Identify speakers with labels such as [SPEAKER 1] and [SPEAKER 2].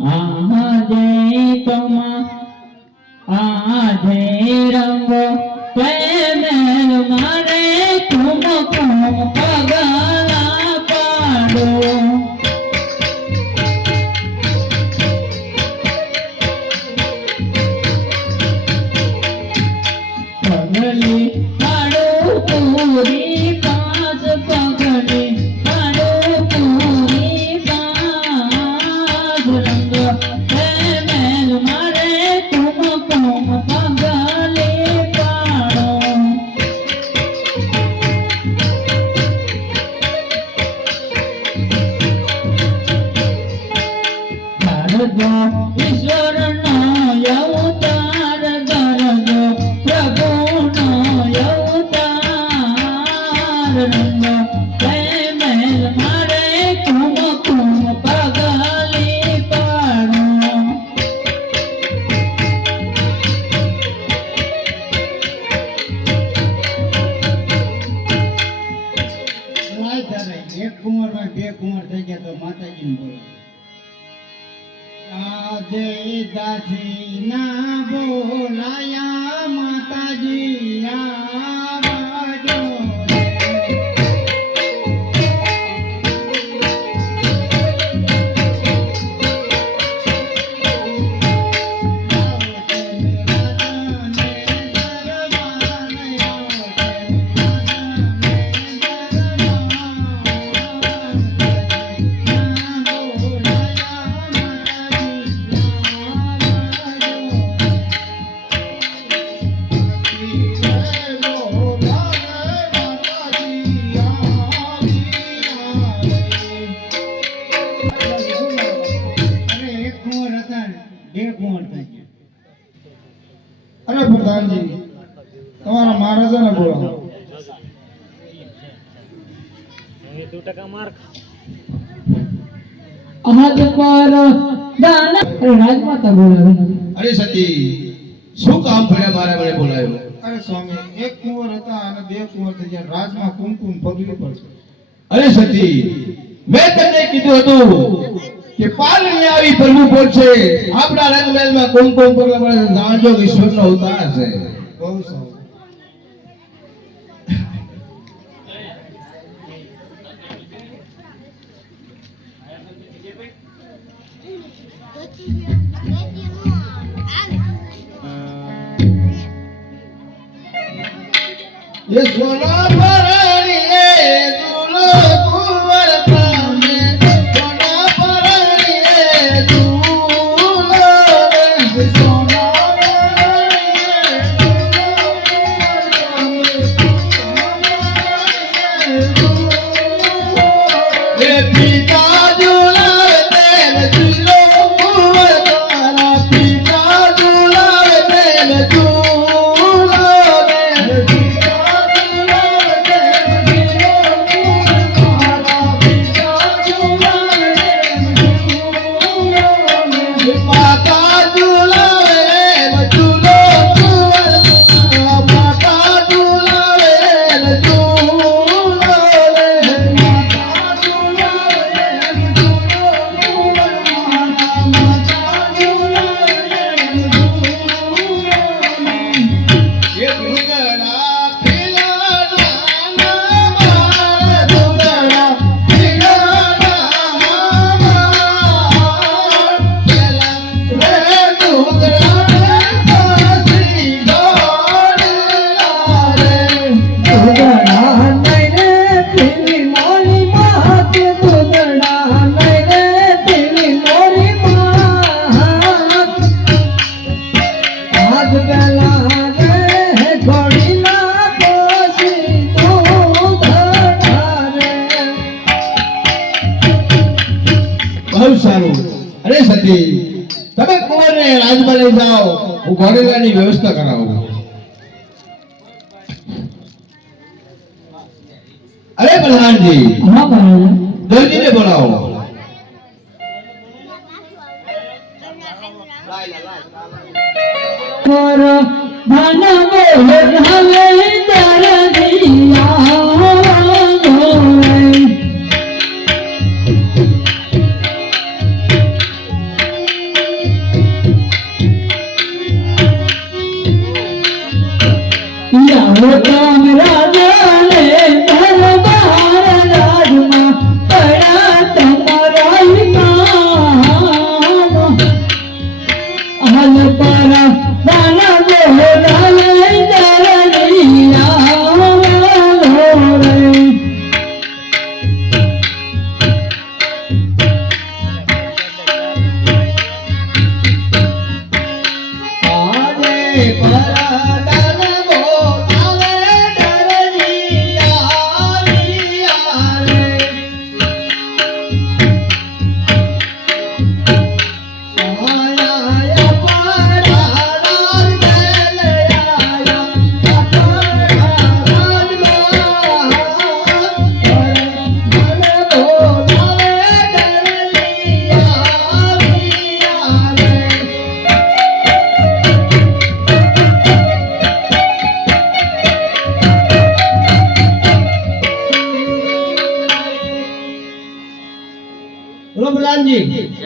[SPEAKER 1] આજે તમા આજે રંગ પ્રેમ મારે તુમ તુમ પગલા પાડો પગલી પાડો પૂરી પાંચ પગલી કરજો ઈશ્વરનો અવતાર
[SPEAKER 2] આજે દાસી ના બોલાયા માતાજી આવજો
[SPEAKER 1] હાથ માર્ક દાન અરે રાજમાતા બોલાવી
[SPEAKER 3] અરે સતી શું કામ પડ્યા મારે મને બોલાયો
[SPEAKER 4] અરે સ્વામી એક કુંવર હતા અને બે કુંવર થઈ ગયા રાજમાં કુમકુમ પગલી પડશે
[SPEAKER 3] અરે સતી મેં તમને કીધું હતું કે પાલની આવી પ્રભુ પડશે. આપણા રંગમહેલમાં કુમકુમ પગલા પડે જાણજો ઈશ્વરનો અવતાર છે.
[SPEAKER 4] બહુ સારું.
[SPEAKER 3] એ સોનો ભરણીએ સારું. અરે સતી તમે કુંવરને રાજમાં લઈ જાઓ હું ઘોડેલાની વ્યવસ્થા કરાવું. અરે પ્રધાનજી દરજીને બોલાવો.
[SPEAKER 1] કર ધન બોલ હવે તારા Look at
[SPEAKER 3] બોલો પ્રધાનજી